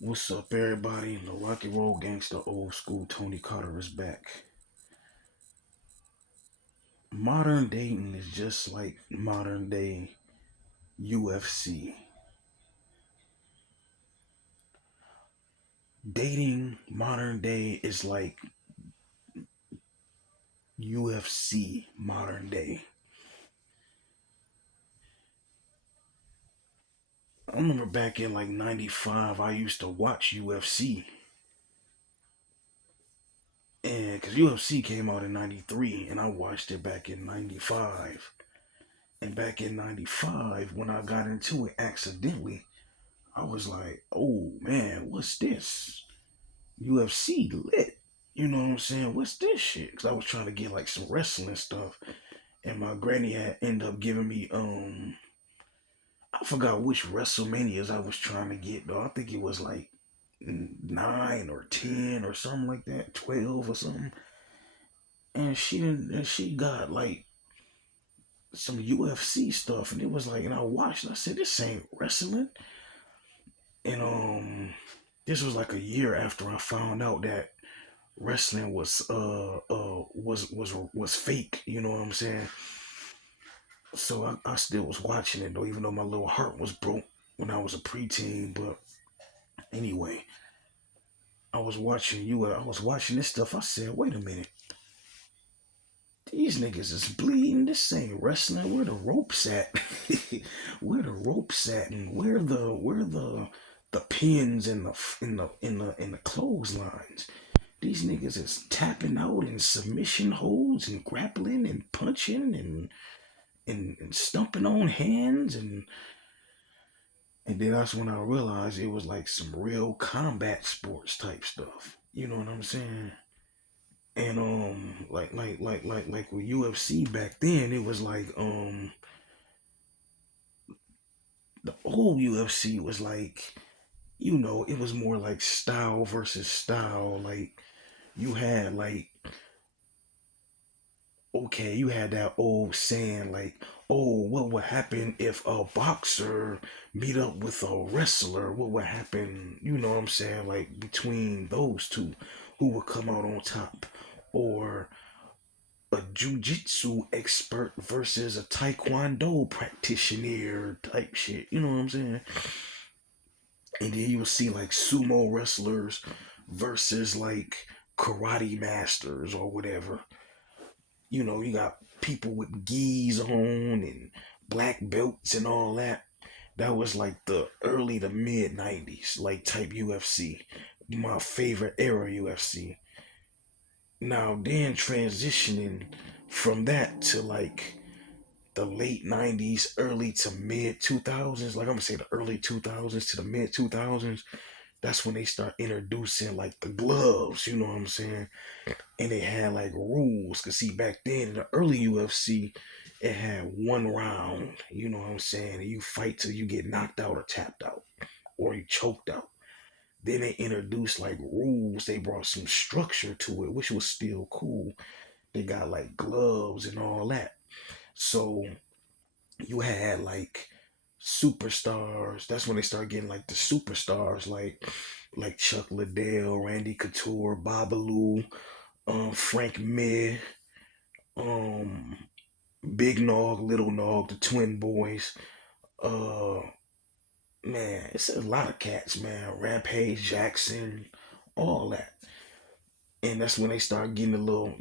What's up, everybody? The Rocky Roll Gangster old school Tony Carter is back. Modern dating is just like modern day UFC. Dating modern day is like UFC modern day. I remember back in like 95, I used to watch UFC. And because UFC came out in 93, and I watched it back in 95. And back in 95, when I got into it accidentally, I was like, oh man, what's this? UFC lit. You know what I'm saying? What's this shit? Because I was trying to get like some wrestling stuff, and my granny had ended up giving me I forgot which WrestleManias I was trying to get though. I think it was like 9 or 10 or something like that, 12 or something. And she got like some UFC stuff, and it was like, and I watched, and I said, this ain't wrestling. And this was like a year after I found out that wrestling was fake. You know what I'm saying? So I still was watching it though, even though my little heart was broke when I was a preteen. But anyway, I was watching you. I was watching this stuff. I said, wait a minute, these niggas is bleeding. This ain't wrestling. Where the ropes at? Where the ropes at? And where the pins and the clotheslines? These niggas is tapping out and submission holds and grappling and punching and stumping on hands and then that's when I realized it was like some real combat sports type stuff. You know what I'm saying? And like with UFC back then, it was like the old UFC was like, it was more like style versus style. Like you had like, okay, you had that old saying like, oh, what would happen if a boxer meet up with a wrestler? What would happen, you know what I'm saying, like between those two, who would come out on top? Or a jujitsu expert versus a taekwondo practitioner type shit, you know what I'm saying? And then you would see like sumo wrestlers versus like karate masters or whatever. You got people with gis on and black belts and all that. That was like the early to mid 90s, like type UFC. My favorite era UFC. Now, then transitioning from that to like the late 90s, early to mid 2000s, like I'm gonna say the early 2000s to the mid 2000s, that's when they start introducing like the gloves, you know what I'm saying? And they had like rules. Cause see, back then in the early UFC, it had one round. You know what I'm saying? And you fight till you get knocked out or tapped out or you choked out. Then they introduced like rules. They brought some structure to it, which was still cool. They got like gloves and all that. So you had like superstars. That's when they started getting like the superstars, like Chuck Liddell, Randy Couture, Babalu, Frank Mir, um, Big Nog, Little Nog, the Twin Boys. Uh, man, it's a lot of cats, man. Rampage Jackson, all that. And that's when they start getting a little,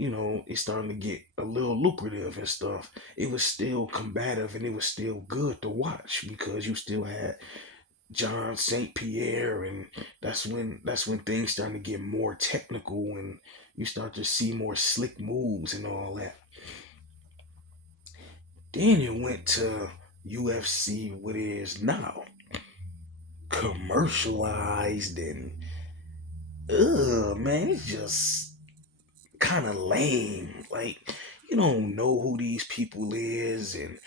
it's starting to get a little lucrative and stuff. It was still combative and it was still good to watch because you still had John St. Pierre, and that's when things starting to get more technical and you start to see more slick moves and all that. Then it went to UFC, what it is now, commercialized and man, it's just kind of lame. Like you don't know who these people is, and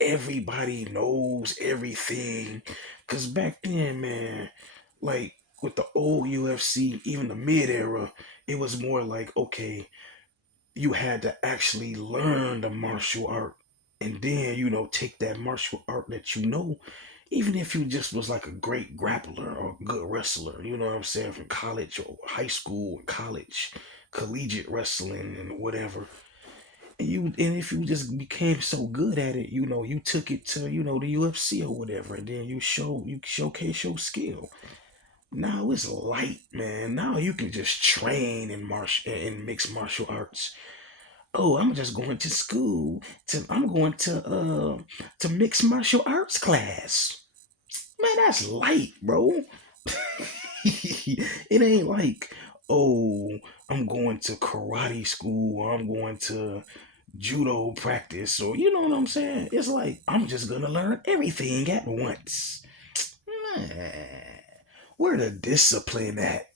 everybody knows everything. Cause back then, man, like with the old UFC, even the mid era, it was more like okay, you had to actually learn the martial art and then take that martial art that Even if you just was like a great grappler or good wrestler, you know what I'm saying, from college or high school, college, collegiate wrestling and whatever. And if you just became so good at it, you took it to, the UFC or whatever, and then you showcase your skill. Now it's light, man. Now you can just train in mixed martial arts. Oh, I'm just going to school I'm going to mixed martial arts class. Man, that's light, bro. It ain't like, oh, I'm going to karate school or I'm going to judo practice, or you know what I'm saying? It's like I'm just gonna learn everything at once. Man, where the discipline at?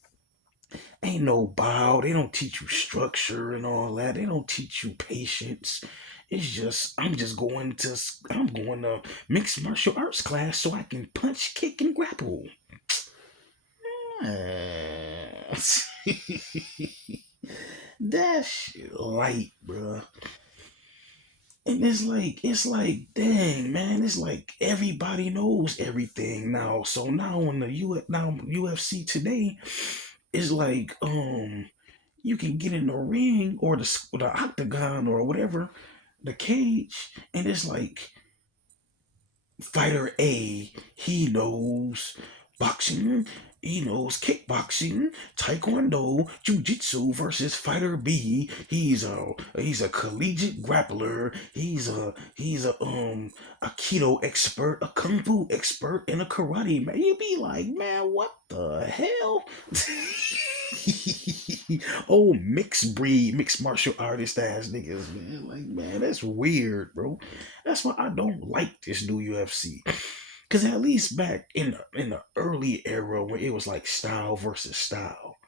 Ain't no bow. They don't teach you structure and all that. They don't teach you patience. It's just I'm going to mixed martial arts class so I can punch, kick, and grapple. Man. That shit light, bruh. And it's like, dang, man, it's like everybody knows everything now. So now on now UFC today, it's like you can get in the ring or the octagon or whatever, the cage, and it's like fighter A, he knows boxing, he knows kickboxing, taekwondo, jiu-jitsu versus fighter B. He's a collegiate grappler. He's a keto expert, a kung fu expert, and a karate man. You be like, man, what the hell? Oh, mixed breed, mixed martial artist ass niggas, man. Like, man, that's weird, bro. That's why I don't like this new UFC. Cause at least back in the early era where it was like style versus style,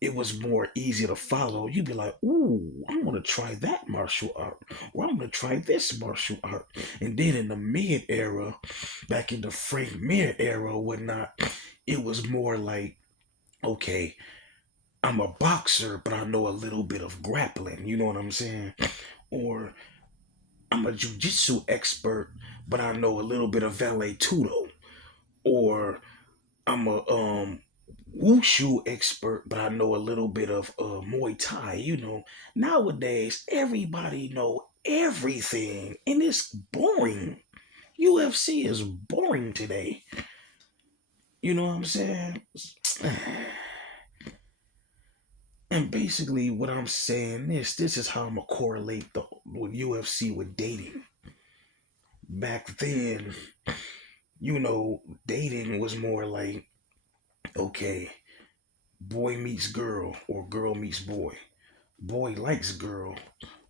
it was more easy to follow. You'd be like, ooh, I'm gonna try that martial art, or I'm gonna try this martial art. And then in the mid era, back in the Frank Mir era or whatnot, it was more like, okay, I'm a boxer, but I know a little bit of grappling. You know what I'm saying? Or I'm a jujitsu expert, but I know a little bit of valet tudo. Or I'm a wushu expert, but I know a little bit of Muay Thai. Nowadays everybody know everything, and it's boring. UFC is boring today. You know what I'm saying? And basically, what I'm saying is, this is how I'm gonna correlate the with UFC with dating. Back then, dating was more like, okay, boy meets girl or girl meets boy. Boy likes girl.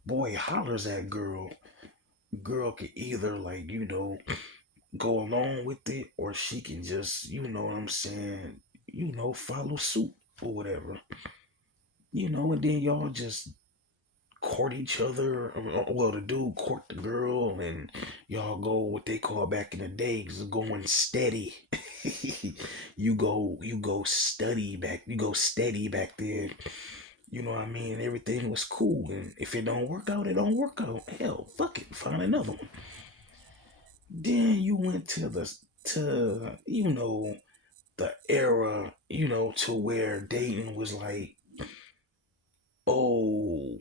Boy hollers at girl. Girl can either go along with it, or she can just, what I'm saying, follow suit or whatever. And then y'all just court each other. Well, the dude court the girl, and y'all go what they call back in the day is going steady. You go study back. You go steady back then. You know what I mean? Everything was cool, and if it don't work out, it don't work out. Hell, fuck it, find another one. Then you went to the era, to where dating was like, oh,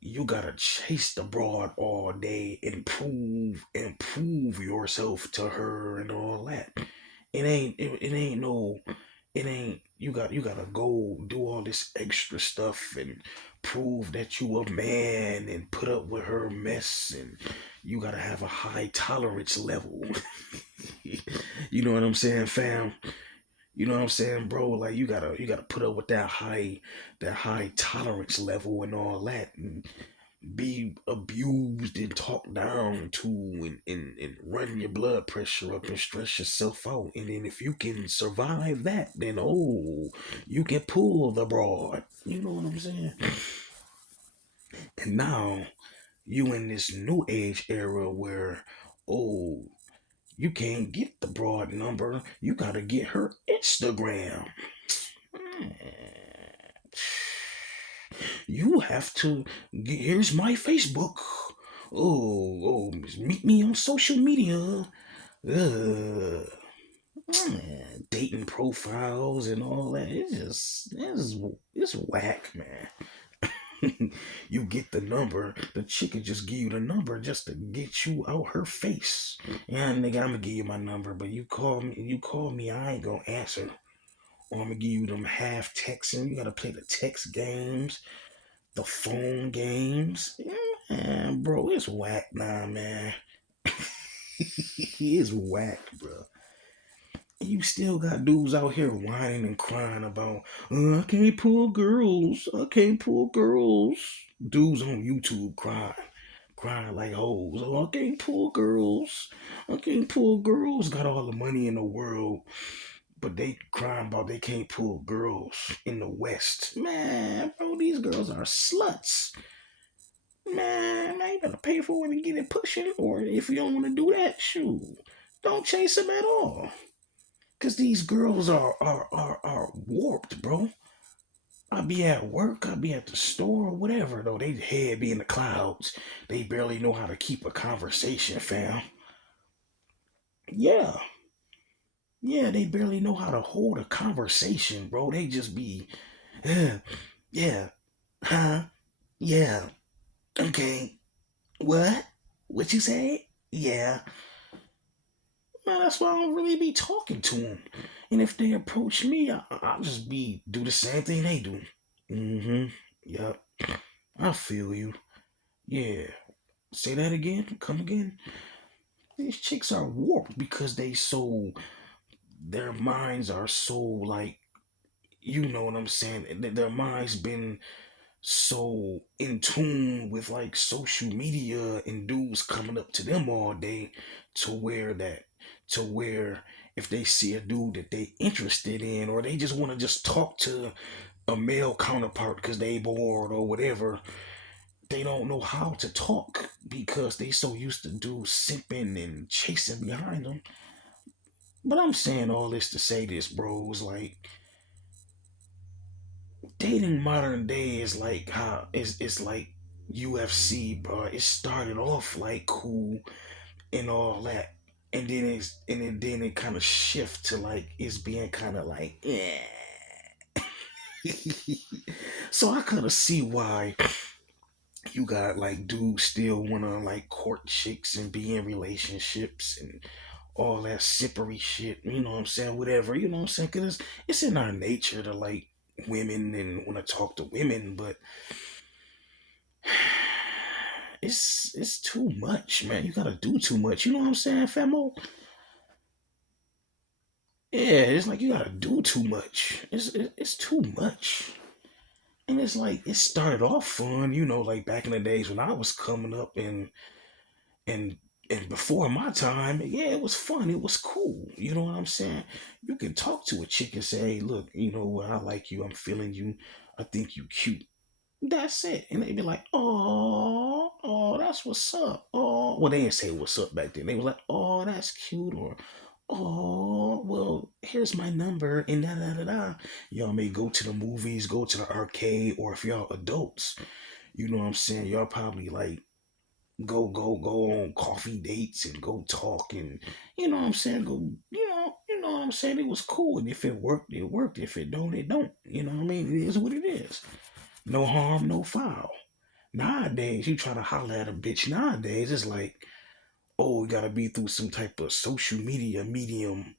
you gotta chase the broad all day and prove yourself to her and all that. It ain't no it ain't you gotta go do all this extra stuff and prove that you a man and put up with her mess, and you gotta have a high tolerance level. You know what I'm saying, fam? You know what I'm saying, bro? Like, you gotta put up with that high tolerance level and all that, and be abused and talked down to, and run your blood pressure up and stress yourself out. And then if you can survive that, then you can pull the broad. You know what I'm saying? And now you in this new age era where, oh, you can't get the broad number. You gotta get her Instagram. You have to. Here's my Facebook. Oh, meet me on social media. Ugh. Man, dating profiles and all that. It's whack, man. You get the number, the chick could just give you the number just to get you out her face. Yeah, nigga, I'm gonna give you my number, but you call me, I ain't gonna answer. Or I'm gonna give you them half texting. You gotta play the text games, the phone games. Yeah, man, bro, it's whack, nah, man. It's whack, bro. You still got dudes out here whining and crying about, I can't pull girls. I can't pull girls. Dudes on YouTube crying like hoes. Oh, I can't pull girls. I can't pull girls. Got all the money in the world, but they crying about they can't pull girls in the West. Man, bro, these girls are sluts. Man, you better pay for it and get it pushing. Or if you don't want to do that, shoot, don't chase them at all. Cause these girls are warped, bro. I be at work, I be at the store, whatever though. They head be in the clouds. They barely know how to keep a conversation, fam. Yeah. Yeah, they barely know how to hold a conversation, bro. They just be, yeah, huh? Yeah, okay. What? What you say? Yeah. Man, that's why I don't really be talking to them. And if they approach me, I'll just be do the same thing they do. Mm-hmm. Yep. I feel you. Yeah. Say that again. Come again. These chicks are warped because their minds are so like, you know what I'm saying. Their minds been so in tune with like social media and dudes coming up to them all day to where that to where if they see a dude that they interested in or they just want to just talk to a male counterpart because they bored or whatever, they don't know how to talk because they so used to do simping and chasing behind them. But I'm saying all this to say this, bro. It's like dating modern day is like how it's like UFC, bro. It started off like cool and all that, and then it kind of shift to like it's being kind of like yeah. So I kind of see why you got like dudes still wanna like court chicks and be in relationships and all that sippery shit. You know what I'm saying? Whatever. You know what I'm saying? Because it's in our nature to like women and want to talk to women, but it's too much, man. You gotta do too much. You know what I'm saying, Famo? Yeah, it's like you gotta do too much. It's too much. And it's like it started off fun, you know, like back in the days when I was coming up and and before my time, yeah, it was fun. It was cool. You know what I'm saying? You can talk to a chick and say, hey, look, you know what, I like you, I'm feeling you, I think you cute. That's it. And they be like, oh, that's what's up. Oh, well, they didn't say what's up back then. They were like, oh, that's cute, or oh, well, here's my number, and da da da da. Y'all may go to the movies, go to the arcade, or if y'all adults, you know what I'm saying. Y'all probably like go on coffee dates and go talk and you know what I'm saying. Go, you know what I'm saying. It was cool, and if it worked, it worked. If it don't, it don't. You know what I mean. It is what it is. No harm, no foul. Nowadays, you try to holler at a bitch. Nowadays, it's like, oh, we gotta be through some type of social media medium,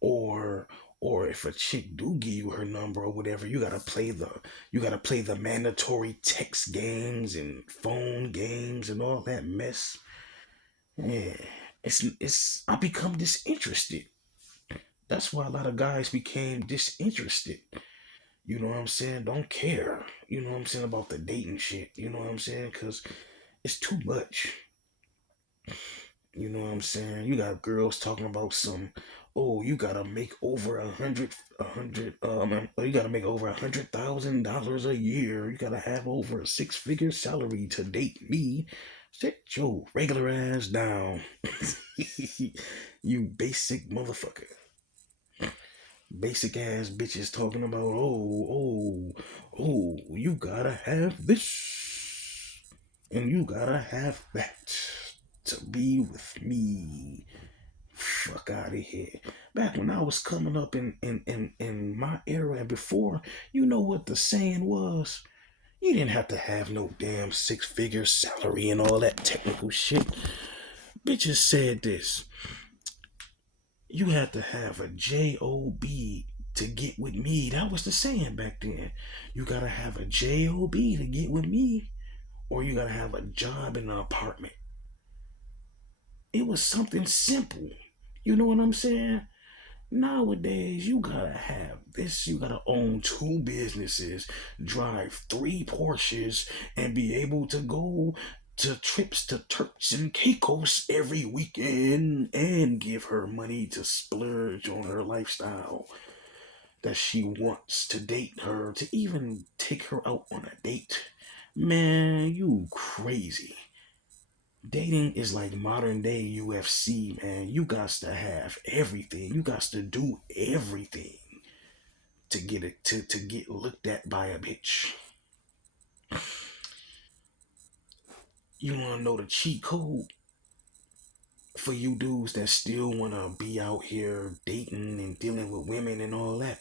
or or if a chick do give you her number or whatever, you gotta play the mandatory text games and phone games and all that mess. Yeah, it's I become disinterested. That's why a lot of guys became disinterested. You know what I'm saying? Don't care. You know what I'm saying about the dating shit. You know what I'm saying? Because it's too much. You know what I'm saying? You got girls talking about some. Oh, you gotta make over you gotta make over $100,000 a year. You gotta have over a six-figure salary to date me. Sit your regular ass down, you basic motherfucker. Basic ass bitches talking about oh, you gotta have this and you gotta have that to be with me. Fuck out of here. Back when I was coming up in my era and before, you know what the saying was? You didn't have to have no damn 6 figure salary and all that technical shit. Bitches said this. You had to have a job to get with me. That was the saying back then. You gotta have a job to get with me, or you gotta have a job in an apartment. It was something simple. You know what I'm saying? Nowadays, you gotta have this. You gotta own 2 businesses, drive 3 Porsches, and be able to go to trips to Turks and Caicos every weekend and give her money to splurge on her lifestyle that she wants to date her, to even take her out on a date. Man, you crazy. Dating is like modern day UFC, man. You got to have everything. You got to do everything to get it to get looked at by a bitch. You wanna know the cheat code for you dudes that still wanna be out here dating and dealing with women and all that?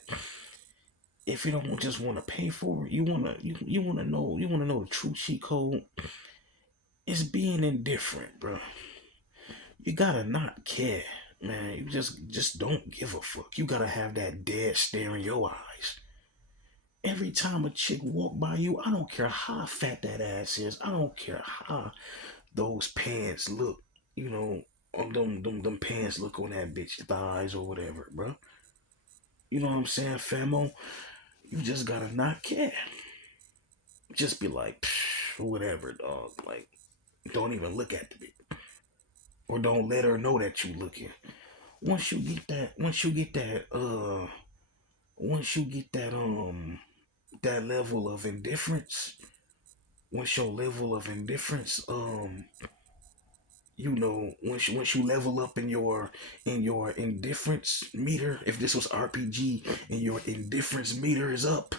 If you don't just wanna pay for it, you wanna know the true cheat code. It's being indifferent, bro. You gotta not care, man. You just don't give a fuck. You gotta have that dead stare in your eyes. Every time a chick walk by you, I don't care how fat that ass is. I don't care how those pants look. You know, them pants look on that bitch thighs or whatever, bro. You know what I'm saying, famo? You just gotta not care. Just be like, whatever, dog. Like, don't even look at the bitch, or don't let her know that you looking. Once you get that, once you get that level of indifference, once your level of indifference, once you level up in your indifference meter, if this was RPG and your indifference meter is up,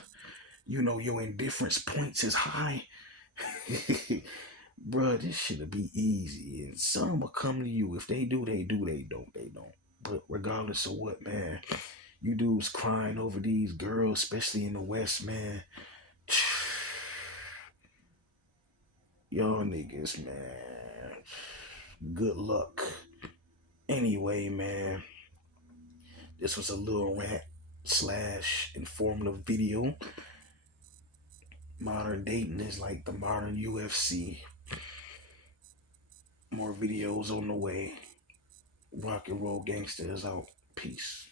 your indifference points is high. Bruh, this shit'll be easy, and some will come to you. If they do, they do. They don't, they don't. But regardless of what, man, you dudes crying over these girls, especially in the West, man. Y'all niggas, man. Good luck. Anyway, man, this was a little rant slash informative video. Modern dating is like the modern UFC. More videos on the way. Rock and roll gangsters out. Peace.